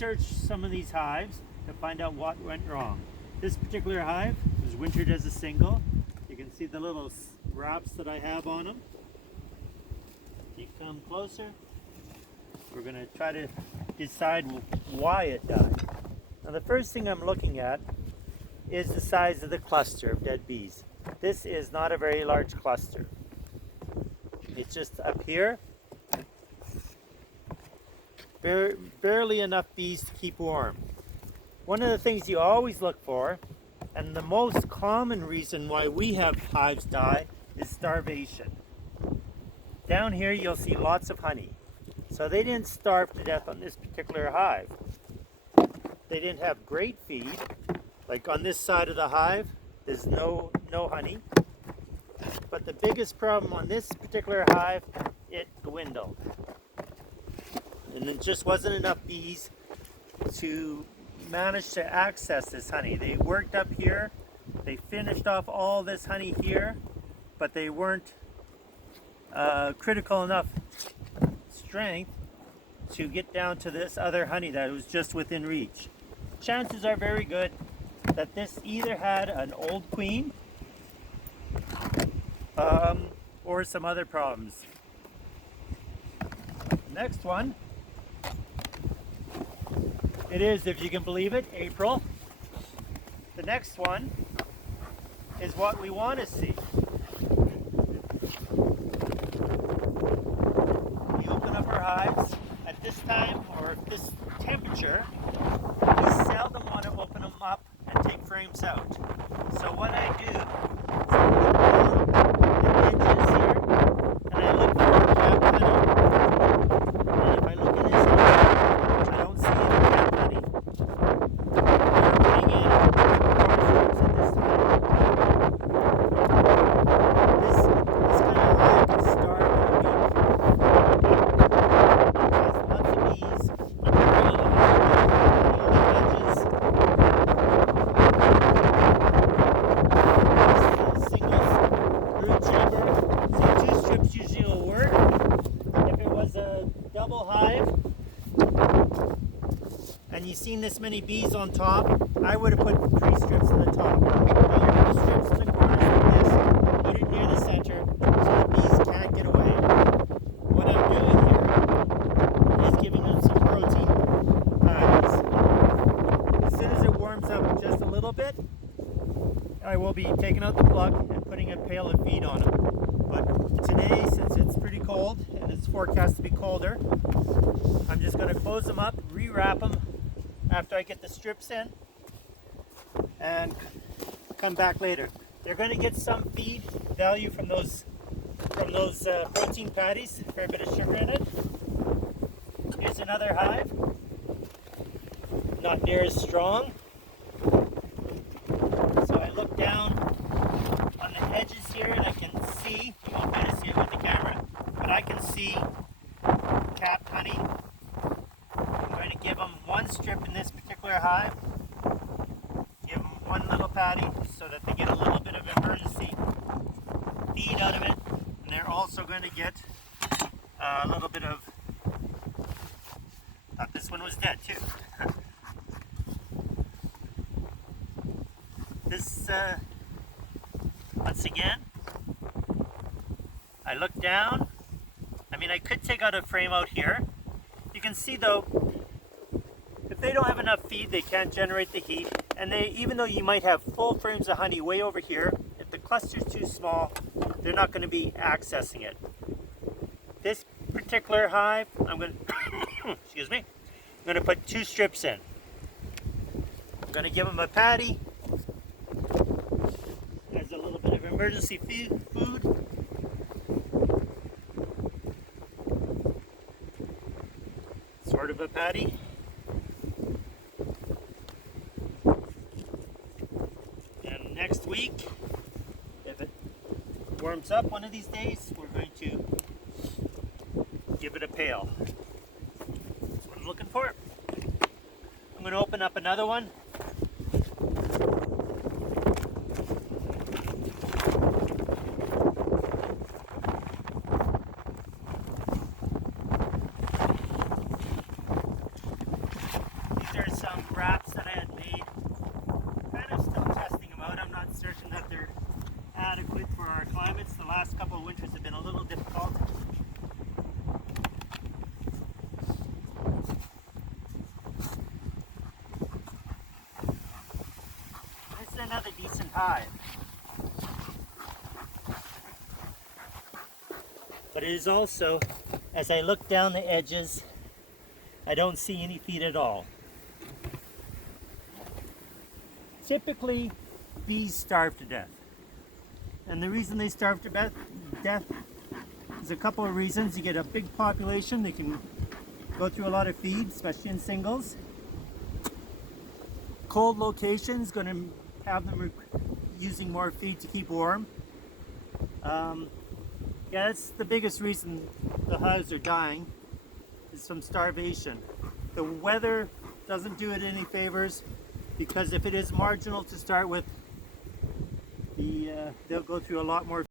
researched some of these hives to find out what went wrong. This particular hive was wintered as a single. You can see the little wraps that I have on them. If you come closer, we're going to try to decide why it died. Now the first thing I'm looking at is the size of the cluster of dead bees. This is not a very large cluster. It's just up here. Barely enough bees to keep warm. One of the things you always look for, and the most common reason why we have hives die, is starvation. Down here you'll see lots of honey. So they didn't starve to death on this particular hive. They didn't have great feed. Like on this side of the hive, there's no honey. But the biggest problem on this particular hive, it dwindled. And there just wasn't enough bees to manage to access this honey. They worked up here, they finished off all this honey here, but they weren't critical enough strength to get down to this other honey that was just within reach. Chances are very good that this either had an old queen or some other problems. Next one, it is, if you can believe it, April. The next one is what we want to see. We open up our hives at this time or this temperature. We seldom want to open them up and take frames out. So what I do is I look down the edges here and I look for a cap honey. And if I look in this area, I don't see any cap honey. We're putting in frames at this time. This kind of hive can starve in a week. It has lots of bees, but very little honey on the edges. Brood chamber, so 2 strips usually will work. If it was a double hive and you've seen this many bees on top, I would have put 3 strips in the top. Now you put strips in the corners like this, put it near the center so the bees can't get away. What I'm doing here is giving them some protein hives. As soon as it warms up just a little bit, I will be taking out the plug and putting a pail of feed on them. But today, since it's pretty cold and it's forecast to be colder, I'm just going to close them up, rewrap them after I get the strips in, and come back later. They're going to get some feed value from those protein patties, a fair bit of sugar in it. Here's another hive, not near as strong. So I look down on the edges here and I can see, you won't be able to see it with the camera, but I can see capped honey. I'm going to give them 1 strip in this particular hive, give them 1 little patty so that they get a little bit of emergency feed out of it, and they're also going to get a little bit of, thought this one was dead too. This, once again, I look down. I mean, I could take out a frame out here. You can see though, if they don't have enough feed, they can't generate the heat. And they, even though you might have full frames of honey way over here, if the cluster's too small, they're not going to be accessing it. This particular hive, I'm going to, excuse me, I'm going to put 2 strips in. I'm going to give them a patty. There's a little bit of emergency food. Sort of a patty. And next week, if it warms up one of these days, we're going to give it a pail. That's what I'm looking for. I'm going to open up another one. another decent hive. But it is also, as I look down the edges, I don't see any feed at all. Typically, bees starve to death. And the reason they starve to death is a couple of reasons. You get a big population, they can go through a lot of feed, especially in singles. Cold locations going to have them using more feed to keep warm. Yeah, that's the biggest reason the hives are dying, is from starvation. The weather doesn't do it any favors, because if it is marginal to start with, they'll go through a lot more